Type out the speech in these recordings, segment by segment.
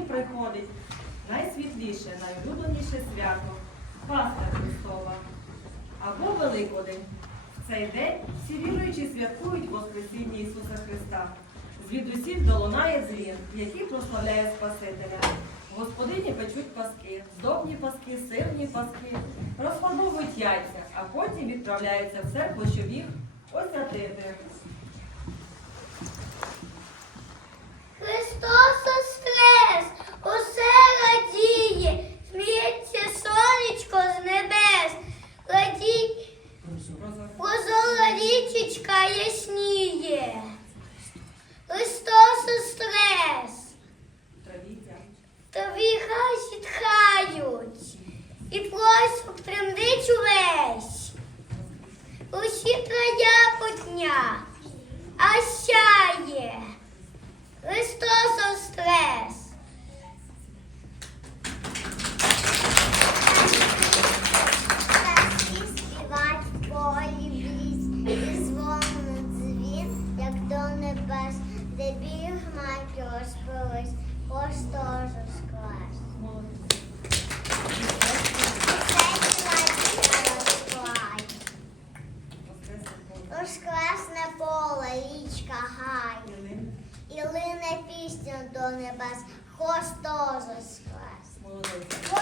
надходить найсвітліше, найулюбленіше свято Пасха Христова або Великодень. В цей день всі віруючі святкують Воскресіння Ісуса Христа. Звідусіль долунає дзвін, який прославляє Спасителя. Господині печуть паски, здобні паски, сирні паски, розфарбовують яйця, а потім відправляються в церкву, щоб їх освятити. Христос воскрес, усе радіє, сміється сонечко з небес, радій, прозора річечка ясніє. Христос воскрес, Та тобі хай Христос воскрес.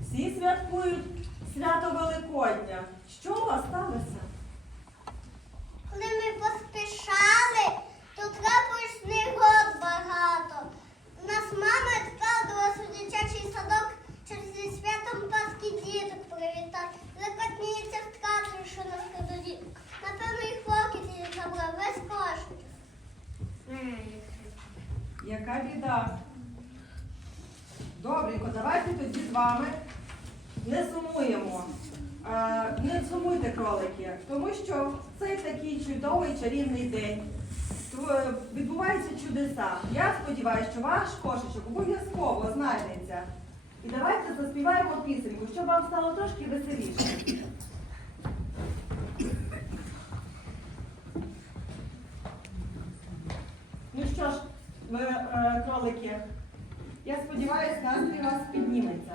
Всі святкують свято Великодня. Що у вас сталося? Коли ми поспішали, то трапилось негод багато. Нас мама відправила у дитячий садок зі святом Пасхи діток привітати. Закотніється втратив, що на складоді. Напевно, і хлопець забрав весь кошик. Яка біда? Добренько, давайте тоді з вами не сумуємо. Е, Не сумуйте, кролики, тому що цей такий чудовий чарівний день. Відбуваються чудеса. Я сподіваюся, що ваш кошечок обов'язково знайдеться. І давайте заспіваємо пісеньку, щоб вам стало трошки веселіше. Ну що ж, ви, е, кролики, я сподіваюся, настрій вас підніметься.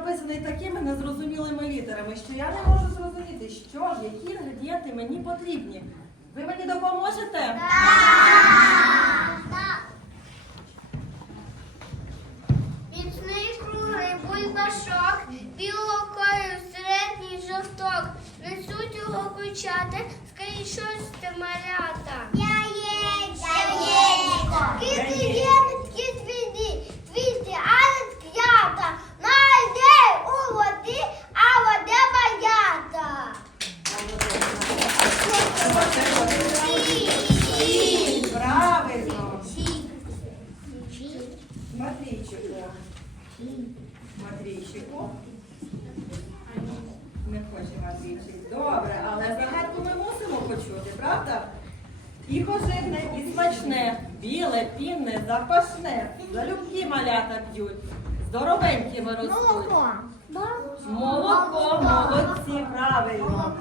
Написаний такими незрозумілими літерами, що я не можу зрозуміти, що ж, які інгредієнти мені потрібні. Ви мені допоможете? Міцний круглий бульбашок, білого кольору середній жовток. Несуть його кучати, скажіть щось ти малята. І біле, пінне, запашне. Залюбки малята п'ють. Здоровенькі ростуть. Молоко, молодці, правильно.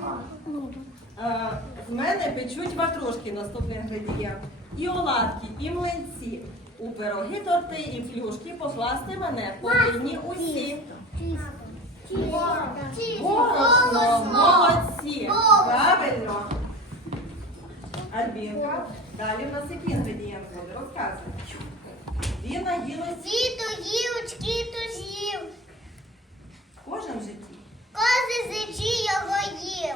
Е, З мене печуть ватрушки, наступний інгредієнт. І оладки, і млинці. У пироги, торти і плюшки покласти мене повинні усі. Голосно, молодці. Правильно. Альбінка. Далі в нас який інгредієнт буде? Розказуй. Він наїлась. Діду їв, кіту з'їв. кожен в житті. Кози зичі його їв.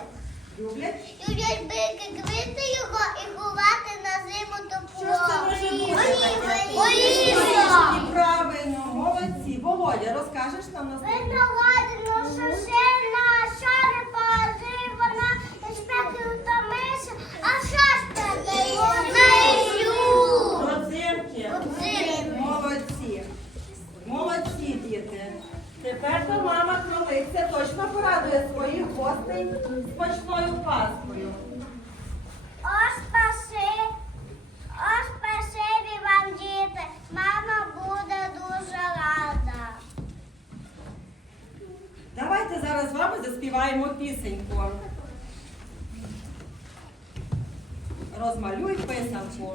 Люблять. Люблять бики квити його і ховати на зиму Що ж це може тепло. бути таке? Оліса. І правильно, молодці. Володя, розкажеш нам на Видно ладно, що сильна шари положив вона і спеки утомився, а що ж таке? Знаю. Родзинки. Родзинки. Молодці. Молодці, діти. Тепер то мама кролиця точно порадує своїх гостей смачною паскою. О, спаси, о, спасибі вам, діти. Мама буде дуже рада. Давайте зараз з вами заспіваємо пісеньку. Розмалюй писанку.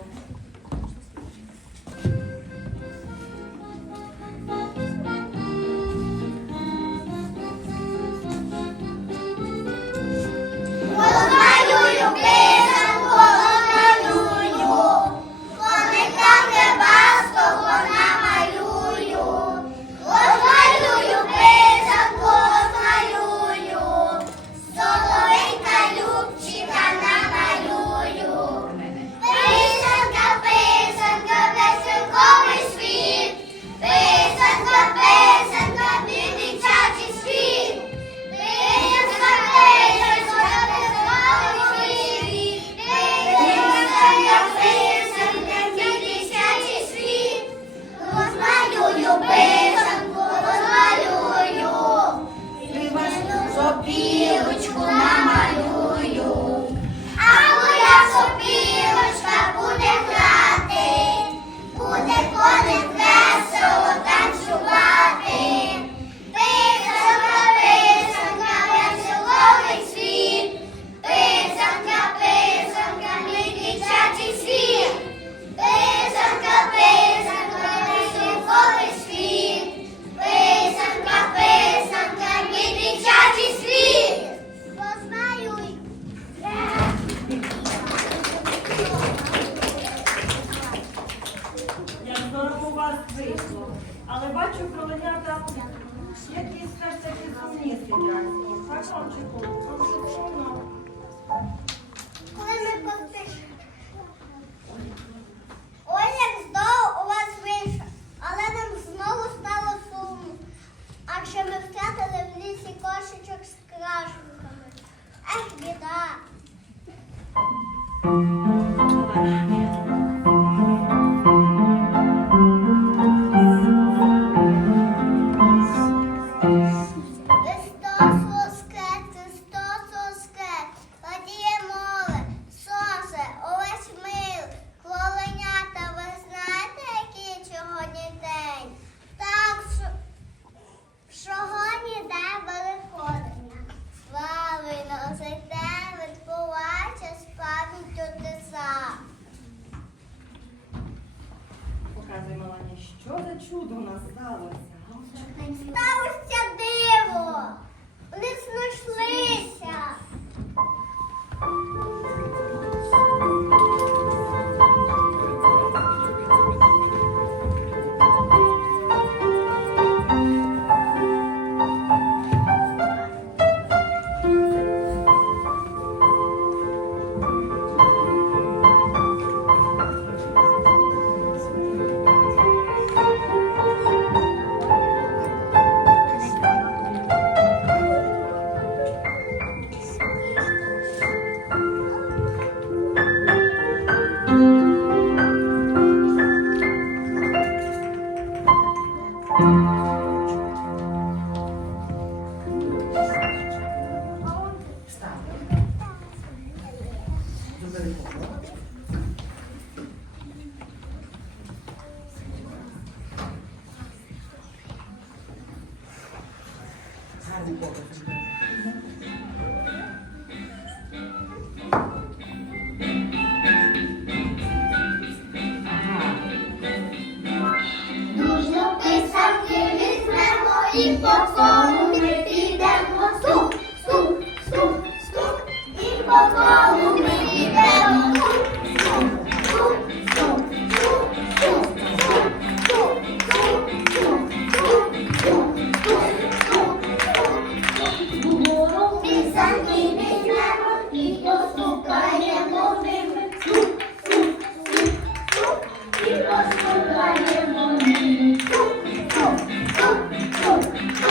上去，我们上去。Hadi bakalım. Oh, oh, oh, oh.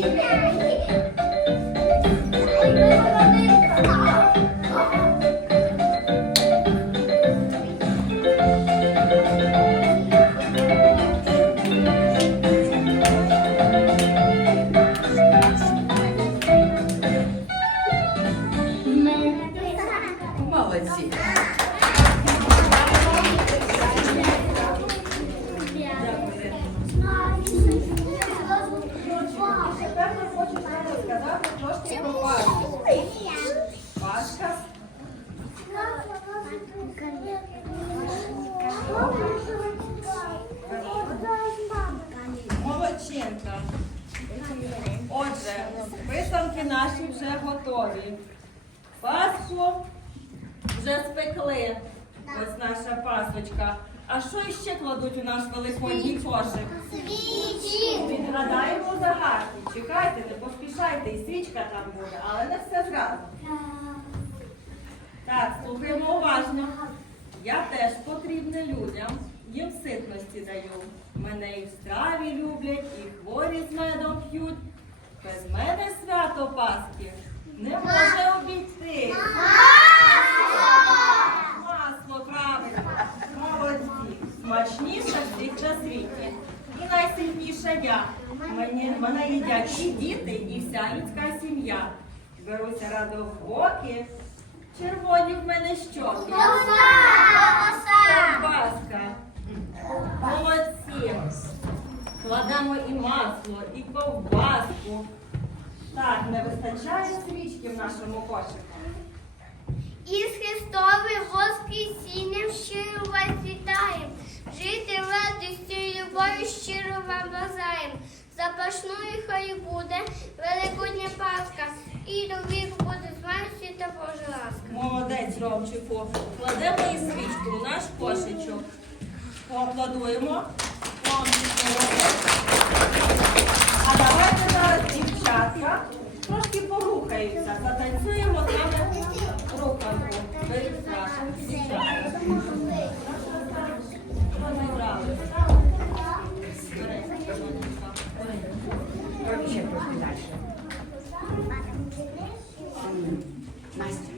Daddy. Молодчинка. Отже, писанки наші вже готові. Пасху вже спекли. Ось наша пасочка. А що іще кладуть у наш великодній кошик? Свічі! Відгадаємо загадки. Чекайте, не поспішайте, і свічка там буде, але не все зразу. Так, слухаємо уважно. Я теж потрібна людям, їм ситності даю. Мене і в страві люблять, і хворі з медом п'ють. Без мене свято Пасхи не може обійти. Масло, правильно. Молодці. Смачніше всіх на світі. І найсильніша я. Мені, мене їдять і діти, і вся людська сім'я. Беруться радо в боки. Червоні в мене щоки. Ковбаска. Молодці. Кладемо і масло, і ковбаску. Так, не вистачає свічки в нашому кошику. Із Христовим Воскресінням щиро вас вітаєм. Жити радістю і любов'ю щиро вам бажаєм. Запашною хай буде Великодня Пасха. І до віку буде з вами світа Божа ласка. Молодець, Ромчику. Кладемо і свічку в наш кошечок. Поаплодуємо. Ромчику. А давайте зараз, дівчатка, трошки порухаються. Затанцюємо з нами руханку. Далі. Nice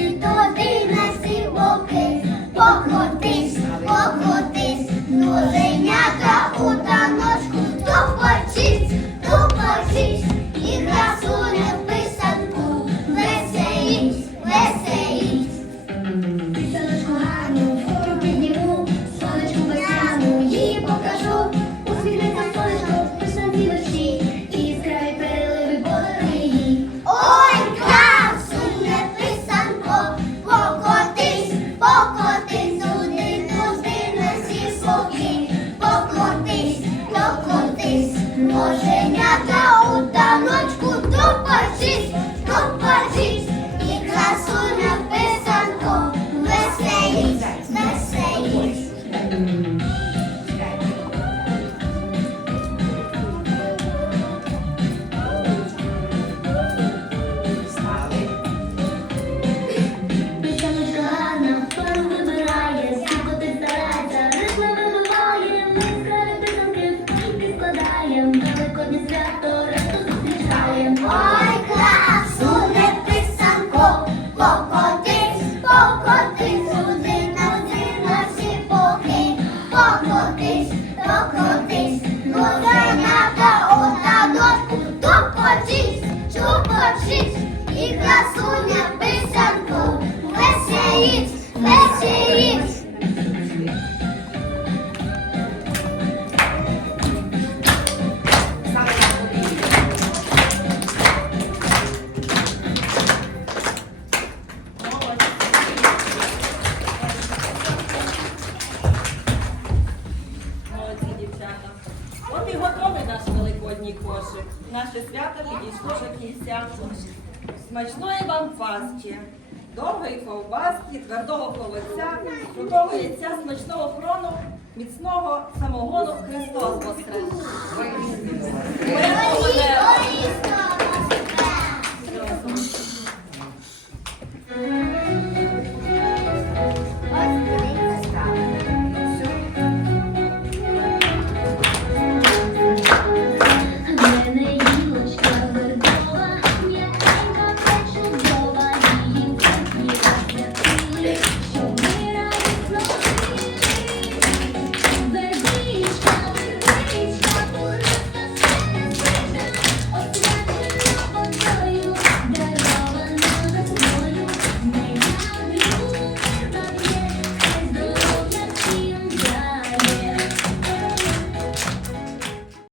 тупочись, і красуня писанку, веселіць, веселіць. Довгої ковбаски, твердого колоця, крутого яйця, смачного хрону, міцного самогону Христос Воскрес!